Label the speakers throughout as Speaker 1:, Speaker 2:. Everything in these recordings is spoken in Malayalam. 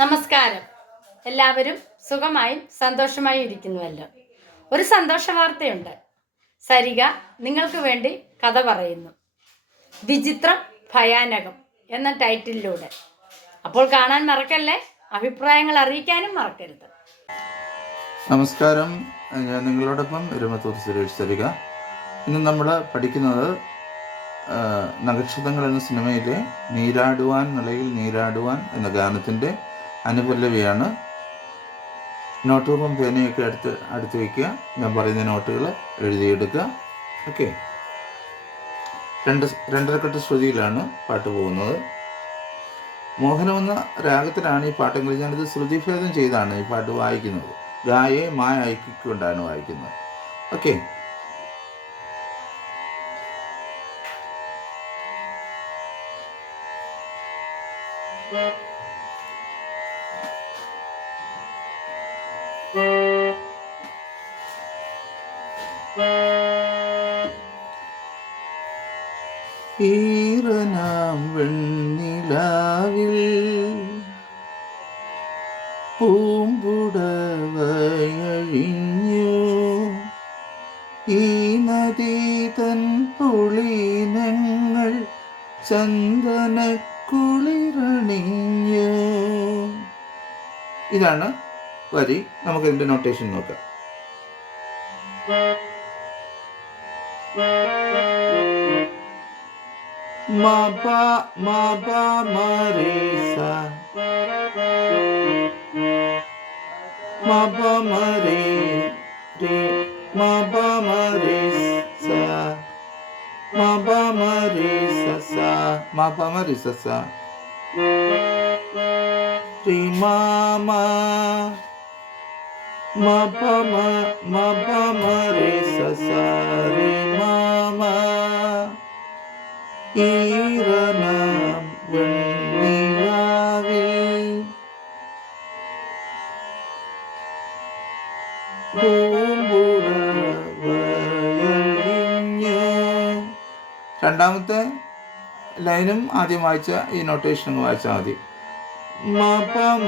Speaker 1: നമസ്കാരം. എല്ലാവരും സുഖമായും സന്തോഷമായും ഇരിക്കുന്നുവല്ലോ. ഒരു സന്തോഷ വാർത്തയുണ്ട് സരിക നിങ്ങൾക്ക് വേണ്ടി കഥ പറയുന്നു. വിചിത്രം ഭയാനകം എന്ന ടൈറ്റിലൂടെ അപ്പോൾ കാണാൻ മറക്കല്ലേ? അഭിപ്രായങ്ങൾ അറിയിക്കാനും മറക്കരുത്.
Speaker 2: നമസ്കാരം. ഞാൻ നിങ്ങളോടൊപ്പം എരുമത്തൂർ സുരേഷ് സരിക ഇന്ന് നമ്മൾ പഠിക്കുന്നത് നക്ഷത്രങ്ങൾ എന്ന സിനിമയിലെ നീരാടുവാൻ നിലയിൽ നീരാടുവാൻ എന്ന ഗാനത്തിന്റെ അനുപല്ലവിയാണ്. നോട്ട് ബുക്കും പേനയൊക്കെ എടുത്ത് അടുത്ത് വയ്ക്കുക ഞാൻ പറയുന്ന നോട്ടുകൾ എഴുതിയെടുക്കുക. ഓക്കെ. രണ്ട് രണ്ടരക്കെട്ട് ശ്രുതിയിലാണ് പാട്ട് പോകുന്നത്. മോഹനമെന്ന രാഗത്തിലാണ് ഈ പാട്ടെങ്കിൽ ഞാനിത് ശ്രുതിഭേദം ചെയ്താണ് ഈ പാട്ട് വായിക്കുന്നത്. ഗായെ മായ ഐക്യക്കൊണ്ടാണ് വായിക്കുന്നത്. ഓക്കെ. ഈറനാം ചന്ദന കുളിരണിഞ്ഞു ഇതാണ് വരി. നമുക്ക് ഇതിന്റെ നൊട്ടേഷൻ നോക്കാം. മപ മപ മരേസ മരേ മപ മരേസ രി മാമ മപ മ മപ മരേസ രി മാമ ഈറനാം വെണ്ണിലാവിൽ പൂമ്പുടവയഴിഞ്ഞു രണ്ടാമത്തെ ലൈനും ആദ്യം വായിച്ച ഈ നൊട്ടേഷൻ വായിച്ചാൽ മതി. മാമ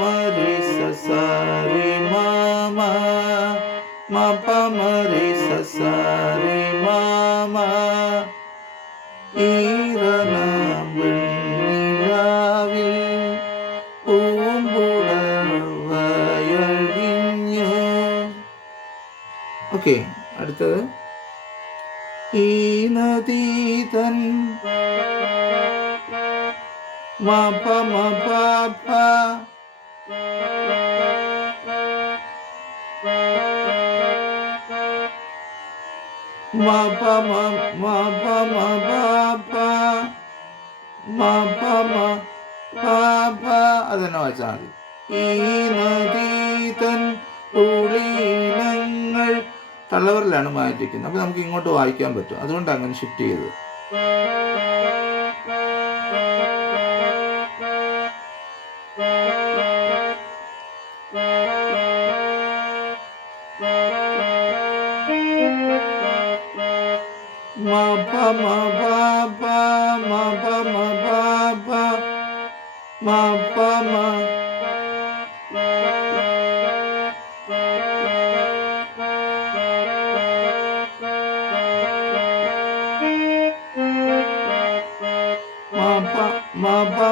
Speaker 2: മപ മരി സസാരി മാമ സ ഓക്കെ അടുത്തത്. പ മ മപ മപ പ മപ മ പ പ അതന്നെ വായിച്ചാൽ മതി. ഈ നദി തള്ളവരിലാണ് മാറ്റിക്കുന്നത്. അപ്പോൾ നമുക്ക് ഇങ്ങോട്ട് വായിക്കാൻ പറ്റും. അതുകൊണ്ട് അങ്ങനെ ഷിഫ്റ്റ് ചെയ്തത്. മ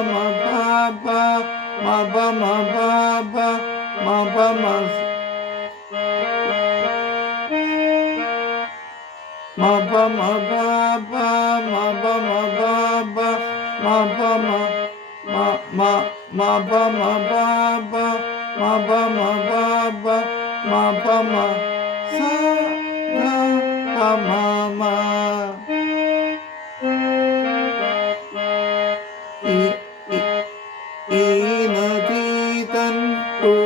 Speaker 2: ma ba ba ma ba ma ba ba ma ba ma ma ba ma ba ba ma ba ma ba ba ma ba ma ma ma ma ba ma ba ba ma ba ma ba ba ma ba ma sa da ba ma ma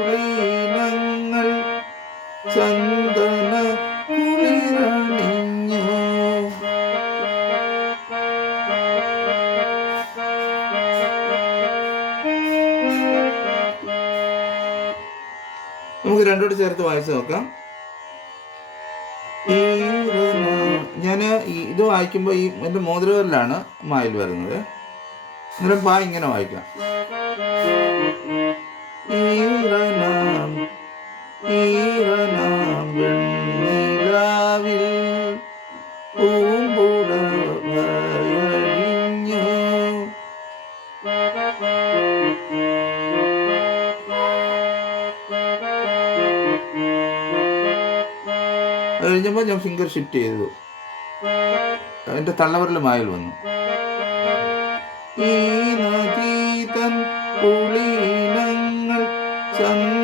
Speaker 2: പുളിനങ്ങൾ ചന്ദന കുളിരണിഞ്ഞു. നമുക്ക് രണ്ടോട് ചേർത്ത് വായിച്ചു നോക്കാം. ഞാൻ ഇത് വായിക്കുമ്പോൾ ഈ എന്റെ മോതിരവരിലാണ് മായിൽ വരുന്നത്. അന്നേരം പാ ഇങ്ങനെ വായിക്കാം. ഈവനാം ഈവനാം വെണ്ണിലാവിൽ പൂമ്പുടവയഴിഞ്ഞു കഴിഞ്ഞപ്പോൾ ഞാൻ ഫിംഗർ ഷിഫ്റ്റ് ചെയ്തു. എന്റെ തള്ളവരിൽ മായൽ വന്നു. ഈ നദീതൻ പുളി 짠.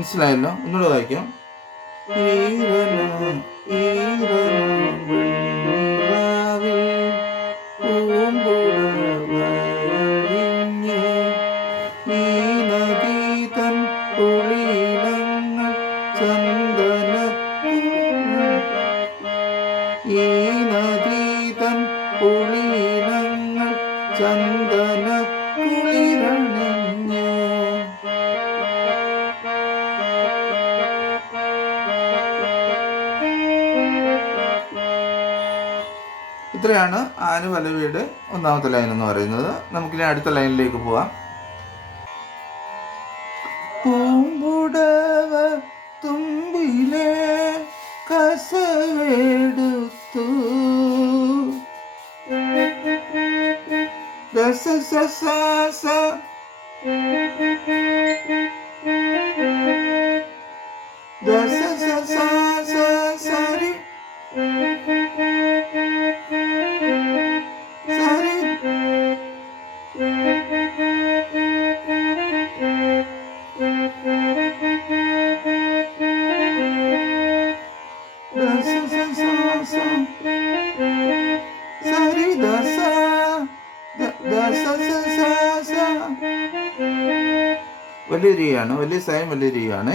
Speaker 2: മനസ്സിലായല്ലോ? ഒന്നുകൂടെ വായിക്കാം. ചന്ദന ഈ ഇതാണ് ആന് വലവീട് ഒന്നാമത്തെ ലൈൻ എന്ന് പറയുന്നത്. നമുക്കിനി അടുത്ത ലൈനിലേക്ക് പോവാം. പൂമ്പുടവ തുമ്പിലെ കസവെടുത്തു. ദശ വലിയ രീതിയാണ് വലിയ സായം വലിയൊരു ആണ്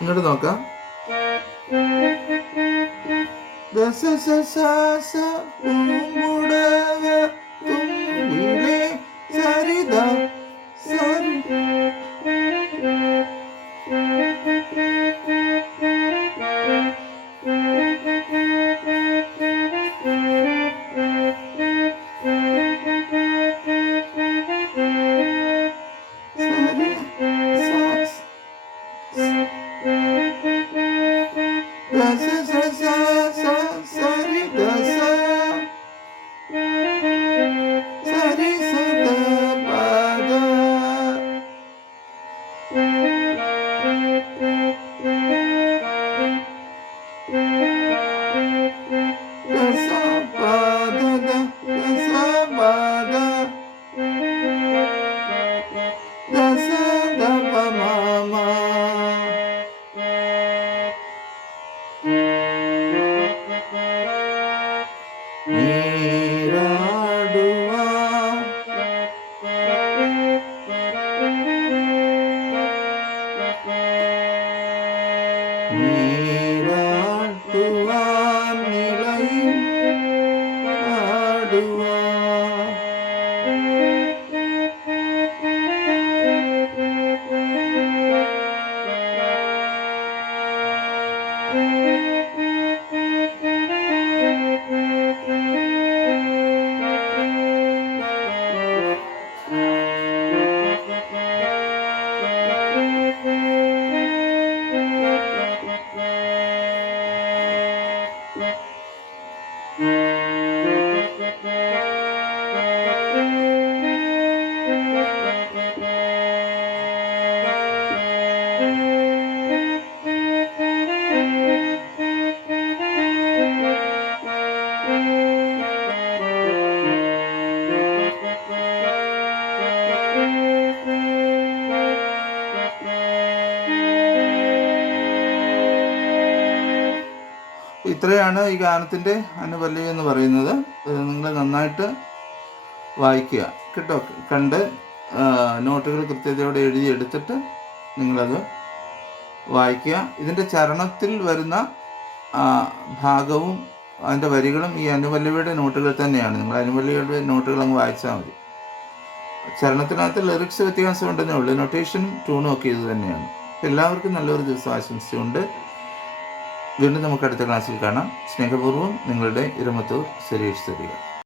Speaker 2: ഇങ്ങോട്ട് നോക്കാം. ദ സ സ സ Mm. ഇത്രയാണ് ഈ ഗാനത്തിന്റെ അനുപല്ലവി എന്ന് പറയുന്നത്. നിങ്ങൾ നന്നായിട്ട് വായിക്കുക. കേട്ടോ കണ്ട് നോട്ടുകൾ കൃത്യതയോടെ എഴുതി എടുത്തിട്ട് നിങ്ങളത് വായിക്കുക. ഇതിന്റെ ചരണത്തിൽ വരുന്ന ഭാഗവും അതിന്റെ വരികളും ഈ അനുപല്ലവിയുടെ നോട്ടുകൾ തന്നെയാണ്. നിങ്ങൾ അനുപല്ലവിയുടെ നോട്ടുകൾ അങ്ങ് വായിച്ചാൽ മതി. ചരണത്തിനകത്ത് ലിറിക്സ് വ്യത്യാസം ഉണ്ടെന്നേ ഉള്ളൂ. നൊട്ടേഷനും ട്യൂണും ഒക്കെ ഇത് തന്നെയാണ്. എല്ലാവർക്കും നല്ലൊരു ദിവസം ആശംസിച്ചുകൊണ്ട് വീണ്ടും നമുക്ക് അടുത്ത ക്ലാസ്സിൽ കാണാം. സ്നേഹപൂർവം നിങ്ങളുടെ ഇരമത്തൂർ സുരേഷ് തരിക